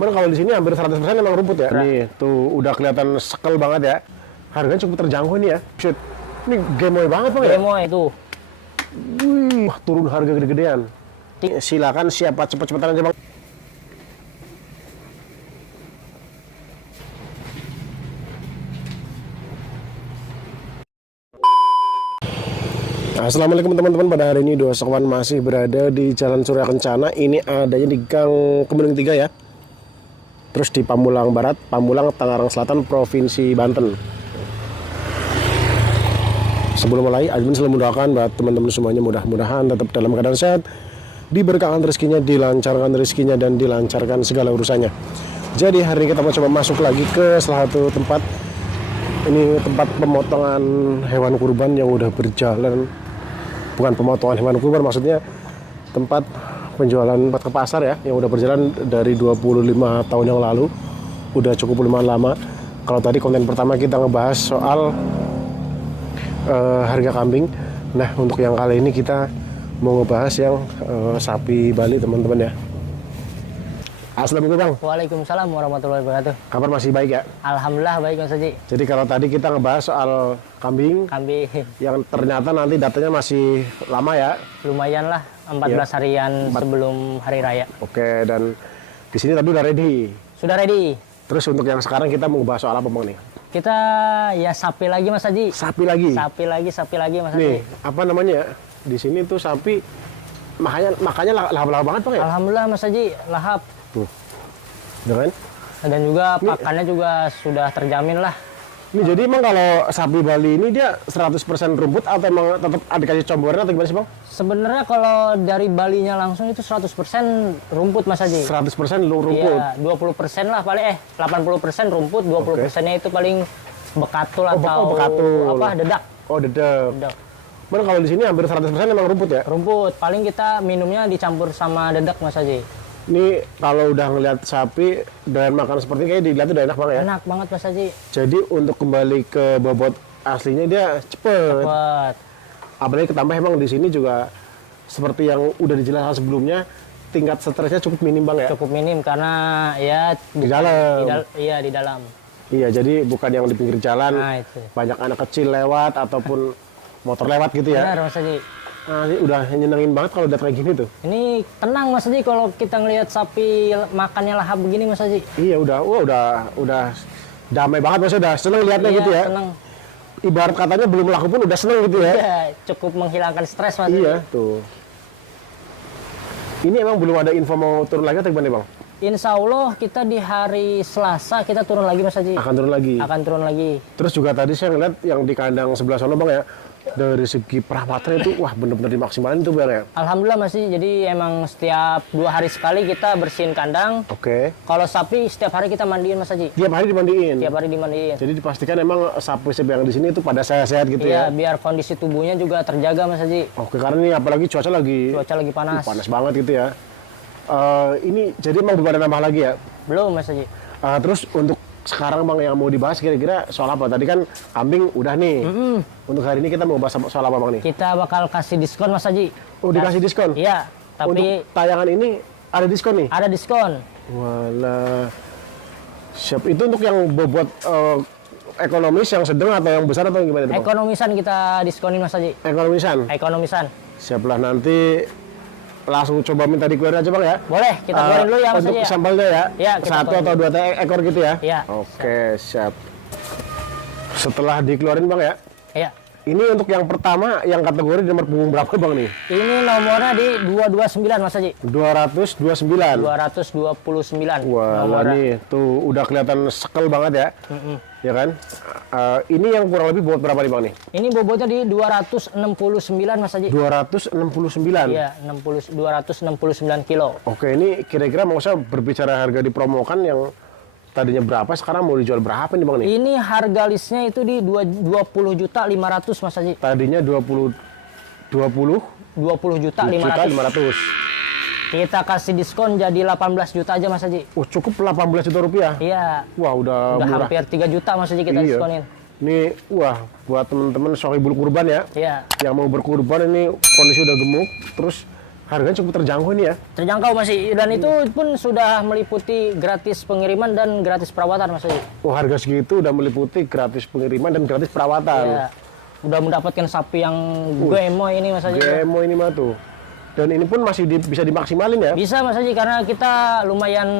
Cuman kalau di sini hampir 100% emang rumput ya. Nih, tuh udah kelihatan sekel banget ya. Harganya cukup terjangkau ini ya. Shit. Ini gemoy banget Bang ya? Gemoy tuh. Wih, wah, turun harga gede-gedean. Silakan siapa cepet-cepetan aja Bang. Assalamualaikum teman-teman, pada hari ini Dua Sekawan masih berada di Jalan Surya Kencana. Ini adanya di Gang Kemuning 3 ya. Terus di Pamulang Barat, Pamulang, Tangerang Selatan, Provinsi Banten. Sebelum mulai, admin selalu mendoakan buat teman-teman semuanya mudah-mudahan tetap dalam keadaan sehat, diberkahan rezekinya, dilancarkan rezekinya, dan dilancarkan segala urusannya. Jadi hari ini kita mau coba masuk lagi ke salah satu tempat. Ini tempat pemotongan hewan kurban yang udah berjalan. Bukan pemotongan hewan kurban, maksudnya tempat penjualan tempat ke pasar ya, yang udah berjalan dari 25 tahun yang lalu. Udah cukup lumayan lama. Kalau tadi konten pertama kita ngebahas soal harga kambing. Nah, untuk yang kali ini kita mau ngebahas yang sapi Bali teman-teman ya. Assalamualaikum Bang. Waalaikumsalam warahmatullahi wabarakatuh. Kabar masih baik ya? Alhamdulillah baik Mas Haji. Jadi kalau tadi kita ngebahas soal kambing yang ternyata nanti datanya masih lama ya. Lumayan lah, 14 harian sebelum hari raya. Oke, dan di sini tadi udah ready. Sudah ready. Terus untuk yang sekarang kita mau ngebahas soal apa Bang nih? Kita ya sapi lagi Mas Haji. Sapi lagi. Sapi lagi Mas Haji. Nih, apa namanya? Di sini tuh sapi makanya lahap-lahap banget Bang ya? Alhamdulillah Mas Haji, lahap. Tuh. Ya kan? Dan juga pakannya juga sudah terjamin lah. Ini jadi emang kalau sapi Bali ini dia 100% rumput atau emang tetap ada kasih comboran atau gimana sih Bang? Sebenarnya kalau dari Balinya langsung itu 100% rumput Mas Haji. 100% lu rumput? Iya, 20% lah paling 80% rumput, 20%-nya itu paling bekatul atau bekatul. apa, dedak. Oh, dedak. Dedak. Cuman kalau di sini hampir 100% emang rumput ya? Rumput, paling kita minumnya dicampur sama dedak Mas Haji. Ini kalau udah ngeliat sapi dan makan seperti kayak dilihat udah enak banget ya? Enak banget Mas Haji. Jadi untuk kembali ke bobot aslinya dia cepet. Apalagi ketambah emang di sini juga seperti yang udah dijelaskan sebelumnya, tingkat stresnya cukup minim Bang ya? Cukup minim karena ya di dalam. Iya di dalam. Iya, jadi bukan yang di pinggir jalan. Nah, itu. Banyak anak kecil lewat ataupun motor lewat gitu ya? Benar Mas Haji. Nah, ini udah nyenengin banget kalau udah kayak gini tuh. Ini tenang Mas Haji kalau kita ngelihat sapi makannya lahap begini Mas Haji. Iya, udah damai banget, maksudnya udah seneng liatnya gitu ya. Seneng. Ibarat katanya belum laku pun udah seneng gitu ya. Iya, cukup menghilangkan stres Mas Iya, Haji. tuh. Ini emang belum ada info mau turun lagi atau gimana Bang? Insya Allah kita di hari Selasa kita turun lagi Mas Haji. Akan turun lagi? Akan turun lagi. Terus juga tadi saya ngeliat yang di kandang sebelah sana Bang ya, dari segi perawatan itu wah bener-bener dimaksimalin tuh Bang ya? Alhamdulillah masih, jadi emang setiap 2 hari sekali kita bersihin kandang. Oke. Kalau sapi setiap hari kita mandiin Mas Haji. Tiap hari dimandiin? Tiap hari dimandiin. Jadi dipastikan emang sapi-sapi yang di sini itu pada sehat-sehat gitu ya? ya? Biar kondisi tubuhnya juga terjaga Mas Haji. Oke, karena ini apalagi cuaca lagi panas. Panas banget gitu ya. Ini jadi emang belum ada nambah lagi ya? Belum Mas Haji. Terus untuk sekarang Bang yang mau dibahas kira-kira soal apa? Tadi kan kambing udah nih. Untuk hari ini kita mau bahas soal apa Bang nih? Kita bakal kasih diskon Mas Haji. Oh, dikasih diskon? Iya, tapi untuk tayangan ini ada diskon nih? Ada diskon. Walah. Siap. Itu untuk yang bobot ekonomis, yang sedang atau yang besar atau gimana Bang? Ekonomisan kita diskonin Mas Haji. Ekonomisan. Siaplah, nanti langsung coba minta dikeluarin aja Bang ya? Boleh, kita keluarin dulu ya Mas Haji. Untuk sampelnya ya? Iya, satu atau 2 ekor gitu ya? Iya. Oke, siap. Setelah dikeluarin Bang ya? Iya. Ini untuk yang pertama, yang kategori nomor punggung berapa Bang nih? Ini nomornya di 229 Mas Haji. 229? 229. Wah, nih tuh udah kelihatan sekel banget ya? Ya kan? Ini yang kurang lebih bobot berapa nih Bang nih? Ini bobotnya di 269 Mas Haji. 269? Iya, 269 kilo. Oke, ini kira-kira mau saya berbicara harga dipromokan yang tadinya berapa, sekarang mau dijual berapa nih Bang nih? Ini harga listnya itu di 20.500 Mas Haji. Tadinya 20 juta 500. Kita kasih diskon jadi 18 juta aja Mas Haji. Oh, cukup 18 juta rupiah? Iya. Wah, udah murah. Hampir 3 juta Mas Haji kita diskonin. Ini, wah, buat teman-teman sohibul kurban ya? Iya. Yang mau berkurban ini kondisi udah gemuk, terus Harganya cukup terjangkau ini ya. Terjangkau Mas Haji. Dan itu pun sudah meliputi gratis pengiriman dan gratis perawatan Mas Haji. Oh, harga segitu udah meliputi gratis pengiriman dan gratis perawatan. Iya. Udah mendapatkan sapi yang gemoy ini Mas Haji. Gemo ini mah tuh. Dan ini pun masih bisa dimaksimalin ya? Bisa Mas Haji, karena kita lumayan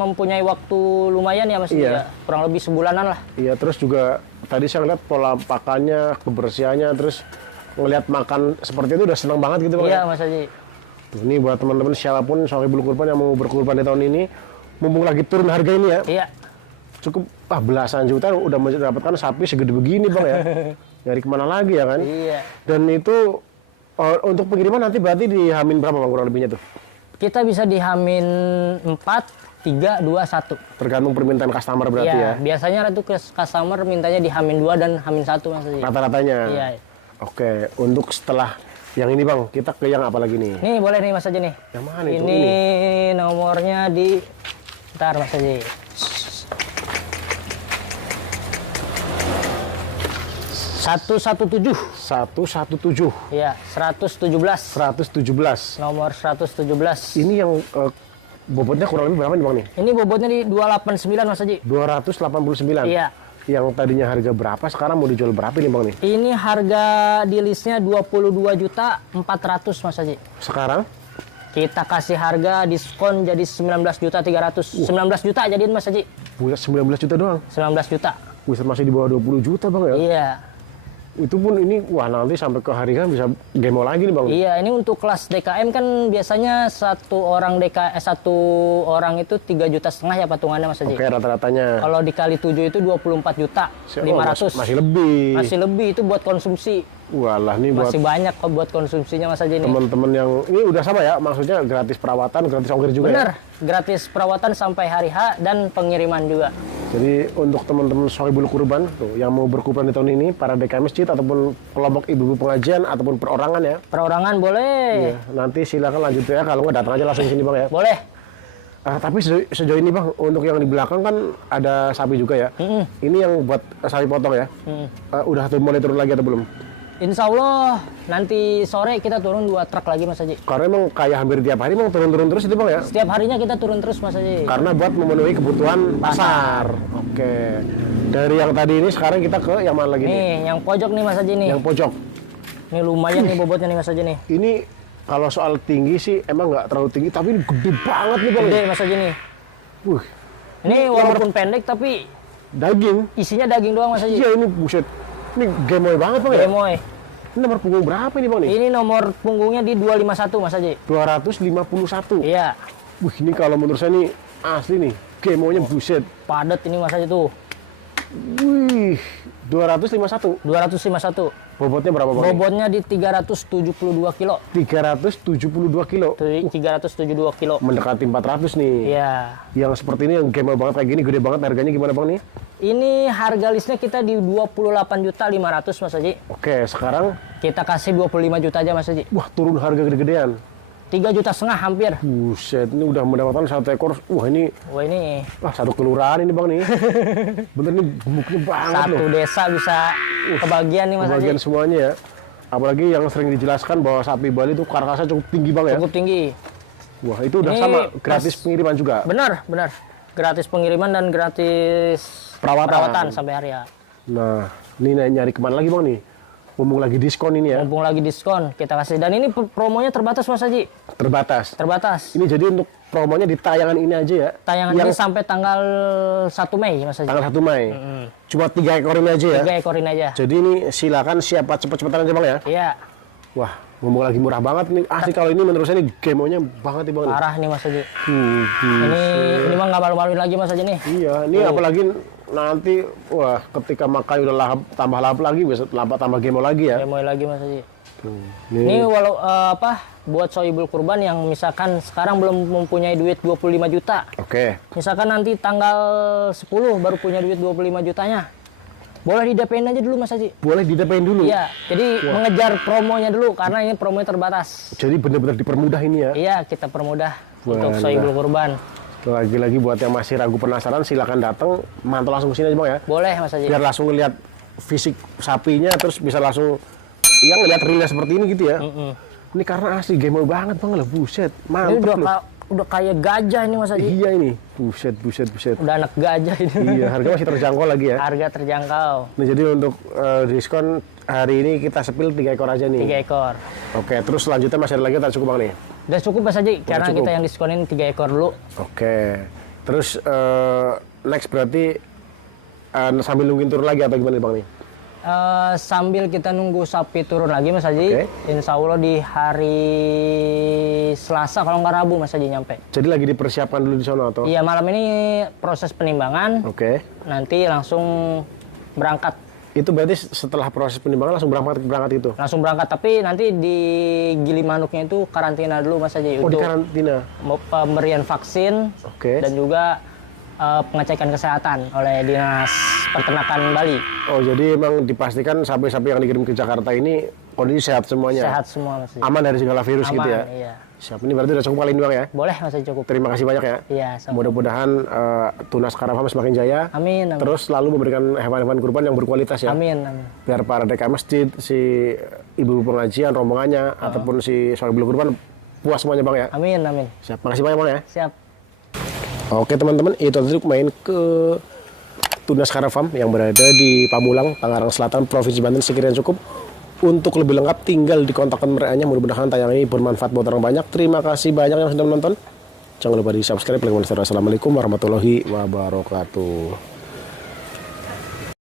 mempunyai waktu lumayan ya Mas Haji. Iya. Ya. Kurang lebih sebulanan lah. Iya, terus juga tadi saya lihat pola pakannya, kebersihannya, terus ngelihat makan seperti itu udah senang banget gitu Bang. Iya Ya? Mas Haji. Tuh, ini buat teman-teman siapapun Sohibul Kurban yang mau berkurban di tahun ini, mumpung lagi turun harga ini ya, Iya. cukup belasan juta udah mendapatkan sapi segede begini Bang ya. Nyari kemana lagi ya kan? Iya. Dan itu untuk pengiriman nanti berarti dihamin berapa Bang kurang lebihnya tuh? Kita bisa dihamin 4, 3, 2, 1. Tergantung permintaan customer berarti ya? Iya, biasanya itu customer mintanya dihamin 2 dan hamin 1 Mas Haji. Rata-ratanya? Iya. Oke, untuk setelah yang ini Bang, kita ke yang apa lagi nih? Nih boleh nih Mas Haji nih. Yang mana itu? Ini nomornya di ntar Mas Haji. 117. 117. Iya, 117. 117. Nomor 117. Ini yang bobotnya kurang lebih berapa nih Bang nih? Ini bobotnya di 289 Mas Haji. 289. Iya. Yang tadinya harga berapa sekarang mau dijual berapa nih Bang nih? Ini harga di listnya 22.400.000 Mas Haji. Sekarang Kita kasih harga diskon jadi 19.300.000. 19 juta jadiin Mas Haji. buset 19 juta doang. 19 juta. Buset masih di bawah 20 juta Bang ya? Iya. Itu pun ini wah nanti sampai ke hari kan bisa demo lagi nih Bang. Iya, ini untuk kelas DKM kan biasanya satu orang itu 3,5 juta ya patungannya Mas Haji. Oke, rata-ratanya. Kalau dikali 7 itu 24 juta 500. Masih lebih. Masih lebih itu buat konsumsi. Walah nih buat Masih banyak kok buat konsumsinya Mas Haji nih. teman-teman yang ini udah sama ya, maksudnya gratis perawatan, gratis ongkir juga Bener, ya. gratis perawatan sampai hari H dan pengiriman juga. Jadi untuk teman-teman Sohibul Kurban tuh yang mau berkurban di tahun ini, para DKM masjid ataupun kelompok ibu-ibu pengajian ataupun perorangan ya. Perorangan boleh. Iya, nanti silakan lanjut ya, kalau nggak datang aja langsung sini Bang ya. Boleh. Tapi sejauh ini Bang, untuk yang di belakang kan ada sapi juga ya. Ini yang buat sapi potong ya. Udah mulai turun lagi atau belum? Insya Allah nanti sore kita turun 2 truk lagi Mas Haji. Karena emang kayak hampir tiap hari emang turun-turun terus itu Bang ya. Setiap harinya kita turun terus Mas Haji. Karena buat memenuhi kebutuhan pasar. Oke. Dari yang tadi ini sekarang kita ke yang mana lagi nih? Nih, yang pojok nih Mas Haji nih. Yang pojok. Ini lumayan nih bobotnya nih Mas Haji nih. Ini kalau soal tinggi sih emang nggak terlalu tinggi, tapi ini gede banget nih Bang. Gede Mas Haji nih. Wih, Ini walaupun pendek tapi daging. isinya daging doang Mas Haji. Iya ini buset. Ini gemoy banget Bang ya. Gemoy. Ini nomor punggung berapa ini Bang nih? Ini nomor punggungnya di 251 Mas Haji. 251. Iya. Wih, ini kalau menurut saya nih asli nih. Gemoynya buset. Padat ini Mas Haji tuh. Wih, 251. 251. Bobotnya berapa Bang? Bobotnya di 372 kilo. 372 kilo. 372 kilo. Mendekati 400 nih. Iya. Yang seperti ini yang gemoy banget kayak gini, gede banget, harganya gimana Bang nih? Ini harga listnya kita di 28.500.000 Mas Haji. Oke, sekarang Kita kasih 25 juta aja Mas Haji. wah turun harga gede-gedean. 3,5 juta hampir. Buset, ini udah mendapatkan 1 ekor. Wah ini, Wah ini wah 1 kelurahan ini Bang nih. Bener nih gemuknya banget satu loh. desa bisa kebagian nih Mas Haji. Bagian semuanya ya. Apalagi yang sering dijelaskan bahwa sapi Bali itu karkasnya cukup tinggi Bang ya. Cukup tinggi. Wah itu udah Ini sama, gratis pengiriman juga. Benar, benar. Gratis pengiriman dan gratis Perawatan. sampai hari ya. Nah, ini nyari kemana lagi Bang nih? Mumpung lagi diskon ini ya. Mumpung lagi diskon kita kasih. Dan ini promonya terbatas Mas Haji. Terbatas. Terbatas. Ini jadi untuk promonya di tayangan ini aja ya. Tayangan Yang ini sampai tanggal 1 Mei Mas Haji. tanggal 1 Mei. Cuma 3 ekor ini aja ya. 3 ekorin aja. Jadi ini silakan siapa cepet-cepetan aja Bang ya. Iya. Wah, mumpung lagi murah banget nih. Asli kalau ini menurut saya ini gemonya banget nih Bang. nih. Parah nih Mas Haji. Hmm. Ini mah nggak malu-maluin lagi Mas Haji nih. Iya, ini apalagi nanti wah ketika makai udah lahap tambah lahap lagi bisa tambah gemo lagi ya. Demo lagi Mas Haji. Ini Ini walau buat Sohibul Kurban yang misalkan sekarang belum mempunyai duit 25 juta. oke. Misalkan nanti tanggal 10 baru punya duit 25 jutanya. Boleh di DP-in aja dulu Mas Haji. Boleh didepain dulu. Iya, jadi mengejar promonya dulu karena ini promonya terbatas. Jadi benar-benar dipermudah ini ya. Iya, kita permudah untuk Walah. Sohibul Kurban. Lagi-lagi buat yang masih ragu penasaran silakan datang mantau langsung ke sini aja Bang ya. Boleh Mas Haji. Biar langsung lihat fisik sapinya terus bisa langsung yang lihat realnya seperti ini gitu ya. Ini karena asli gamer banget Bang lah, buset. Ini Mantap loh. udah kayak gajah ini Mas Haji. Iya ini, buset. Udah anak gajah ini. Iya, harga masih terjangkau lagi ya. Harga terjangkau. Nah, jadi untuk diskon hari ini kita sepil 3 ekor aja nih. 3 ekor. Oke, terus selanjutnya masih ada lagi atau cukup Bang nih? Udah cukup Mas Haji, karena cukup. kita yang diskonin 3 ekor dulu. Oke. Terus next berarti sambil nungguin turun lagi atau gimana Bang nih? Sambil kita nunggu sapi turun lagi Mas Haji, Oke. insya Allah di hari Selasa kalau nggak Rabu Mas Haji nyampe. Jadi lagi dipersiapkan dulu di sana atau? Iya, malam ini proses penimbangan, Oke. nanti langsung berangkat. Itu berarti setelah proses penimbangan langsung berangkat gitu? Langsung berangkat, tapi nanti di Gilimanuknya itu karantina dulu Mas Haji. Oh, di untuk karantina? pemberian vaksin Oke. dan juga pengecekan kesehatan oleh Dinas Peternakan Bali. Oh, jadi emang dipastikan sapi-sapi yang dikirim ke Jakarta ini kondisi sehat semuanya? Sehat semua Mas Haji. Aman dari segala virus Aman, gitu ya? iya. Siap, ini berarti udah cukup kali ini Bang ya? Boleh Mas Haji, cukup. Terima kasih banyak ya. Iya, sama. Mudah-mudahan Tunas Karawam semakin jaya. Amin, amin. Terus selalu memberikan hewan-hewan kurban yang berkualitas ya. Amin, amin. Biar para DK masjid, si ibu pengajian, rombongannya, ataupun si soal beli kurban puas semuanya Bang ya. Amin, amin. Siap, makasih banyak Bang ya. Siap. Oke teman-teman, itu tadi main ke Tunas Karawam yang berada di Pamulang, Tangerang Selatan, Provinsi Banten. Sekiranya cukup. Untuk lebih lengkap tinggal dikontakkan mereka. Mudah-mudahan tayangan ini bermanfaat buat orang banyak. Terima kasih banyak yang sudah menonton. Jangan lupa di subscribe, like, dan share. Assalamualaikum warahmatullahi wabarakatuh.